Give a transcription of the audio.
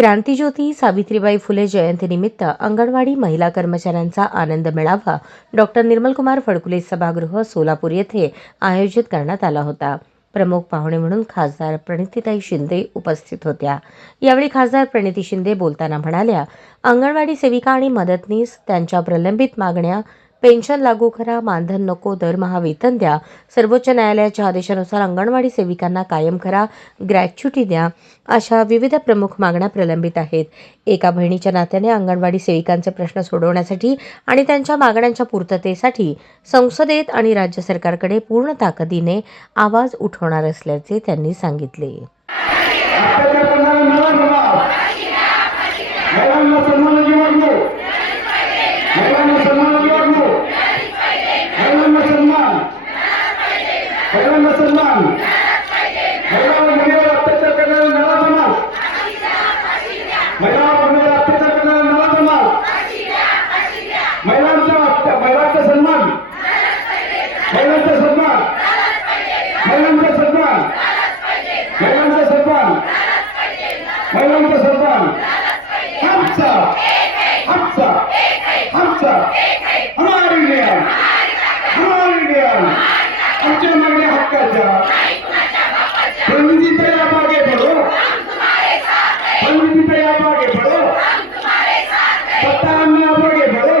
क्रांतीज्योती सावित्रीबाई फुले जयंतीनिमित्त अंगणवाडी महिला कर्मचाऱ्यांचा आनंद मेळावा डॉक्टर निर्मलकुमार फडकुले सभागृह सोलापूर येथे आयोजित करण्यात आला होता. प्रमुख पाहुणे म्हणून खासदार प्रणितीताई शिंदे उपस्थित होत्या. यावेळी खासदार प्रणिती शिंदे बोलताना म्हणाल्या अंगणवाडी सेविका आणि मदतनीस त्यांच्या प्रलंबित मागण्या पेन्शन लागू करा मानधन नको दरमहा वेतन द्या. सर्वोच्च न्यायालयाच्या आदेशानुसार अंगणवाडी सेविकांना कायम करा ग्रॅच्युटी द्या अशा विविध प्रमुख मागण्या प्रलंबित आहेत. एका बहिणीच्या नात्याने अंगणवाडी सेविकांचे प्रश्न सोडवण्यासाठी आणि त्यांच्या मागण्यांच्या पूर्ततेसाठी संसदेत आणि राज्य सरकारकडे पूर्ण ताकदीने आवाज उठवणार असल्याचे त्यांनी सांगितले. महिलांना सन्मान. महिला मुलीवर अत्याचार करणारा नवा समाज. महिला मुलीवर अत्याचार करणारा नवा समाज. महिलांचा महिलांचा सन्मान. महिलांचा सन्मान. महिलांचा सन्मान. महिलांचा सन्मान. महिलांचा सन्मान हमचा हमचा हमचा हमारी इंडिया हमारी इंडिया आमच्या मागण्या हक्काच्या रणनीतीत आप आगे बढ़ो रणनीतीत आप आगे बढ़ो सत्ता में आप आगे बढ़ो